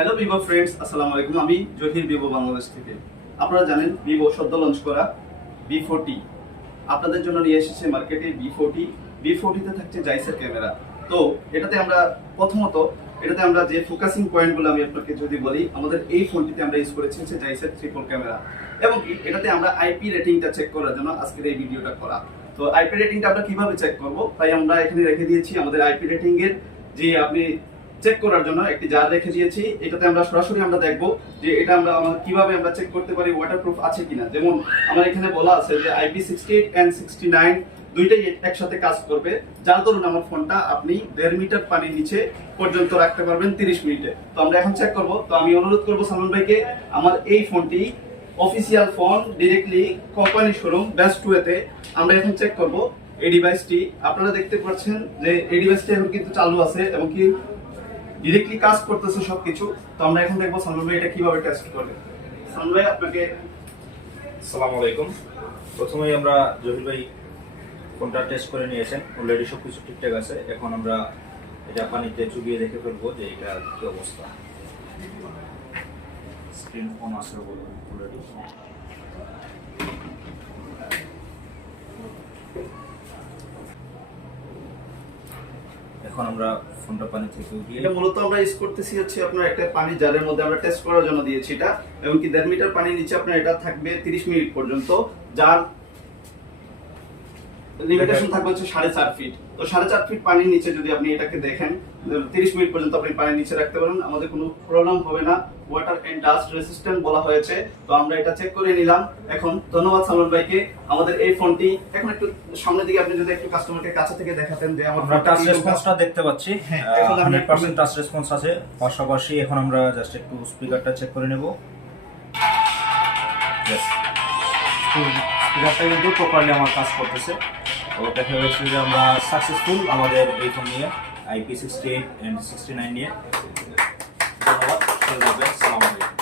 Hello Vivo friends, আসসালামু আলাইকুম। আমি জহির, ভিভো বাংলাদেশ থেকে। আপনারা জানেন ভিভো সদ্য লঞ্চ করা V40 আপনাদের জন্য নিয়ে এসেছে মার্কেটে। V40 তে থাকছে জাইসের ক্যামেরা। তো এটাতে আমরা প্রথমত যে ফোকাসিং পয়েন্টগুলো আমি আপনাকে যদি বলি, আমাদের এই ফোনটিতে আমরা ইউজ করেছি হচ্ছে জাইসের ট্রিপল ক্যামেরা, এবং এটাতে আমরা আইপি রেটিংটা চেক করার জন্য আজকের এই ভিডিওটা করা। তো আইপি রেটিংটা আমরা কিভাবে চেক করব, তাই আমরা এখানে রেখে দিয়েছি আমাদের আইপি রেটিং এর যে আপনি চেক করার জন্য একটি জার রেখে দিয়েছি। এটাতে আমরা সরাসরি দেখব যে এটা আমরা কিভাবে আমরা চেক করতে পারি ওয়াটারপ্রুফ আছে কিনা। যেমন আমার এখানে বলা আছে যে IP68 and 69 দুইটাই একসাথে কাজ করবে, যার দরুন আমার ফোনটা আপনি 1.5 মিটার পানির নিচে পর্যন্ত রাখতে পারবেন 30 মিনিটে। তো আমরা এখন চেক করব। তো আমি অনুরোধ করব সালমান ভাইকে, আমার এই ফোনটি official phone, directly company showroom best ওয়েতে আমরা এখন চেক করব এই ডিভাইসটি। আপনারা দেখতে পাচ্ছেন যে এই ডিভাইসটি এখন কিন্তু চালু আছে এবং কি ডিরেক্টলি কাজ করতেছে সবকিছু। তো আমরা এখন দেখবো সালমান ভাই এটা কিভাবে টেস্ট করবে। সালমান ভাই, আপনাকে আসসালামু আলাইকুম। প্রথমেই আমরা জহির ভাই ফোনটা টেস্ট করে নিয়েছেন, অলরেডি সবকিছু ঠিকঠাক আছে। এখন আমরা এটা পানিতে চুবিয়ে দেখে ফেলবো যে এটা কি অবস্থা। স্ক্রিন অন আছে অলরেডি। এখন আমরা ফোনটা পানি থেকে উঠিয়ে, এটা মূলত আমরা ইউজ করতেছি হচ্ছে আপনার একটা পানি জারের মধ্যে আমরা টেস্ট করার জন্য দিয়েছি এটা, এবং কি 1.5 মিটার পানির নিচে আপনার এটা থাকবে 30 মিনিট পর্যন্ত, যার লিমিটেশন থাকবে হচ্ছে 4.5 ফিট। তো 4.5 ফিট পানির নিচে যদি আপনি এটাকে দেখেন 30 মিনিট পর্যন্ত আপনি পানির নিচে রাখতে পারেন, আমাদের কোনো প্রবলেম হবে না। ওয়াটার এন্ড ডাস্ট রেসিস্ট্যান্ট বলা হয়েছে। তো আমরা এটা চেক করে নিলাম। এখন ধন্যবাদ সালমান ভাইকে। আমাদের এই ফোনটি এখন একটু সামনের দিকে আপনি যদি একটু কাস্টমারকে কাছে থেকে দেখাতেন যে আমরা টাচ রেসপন্সটা দেখতে পাচ্ছি। 100% টাচ রেসপন্স আছে। পাশাপাশি এখন আমরা জাস্ট একটু স্পিকারটা চেক করে নেব। স্পিকারটা কিন্তু প্রপারলি আমার কাজ করতেছে। তো দেখা যাচ্ছে যে আমরা সাকসেসফুল আমাদের এই ফোন নিয়ে, IP68 and 69 নিয়ে। ধন্যবাদ। আসসালামু আলাইকুম।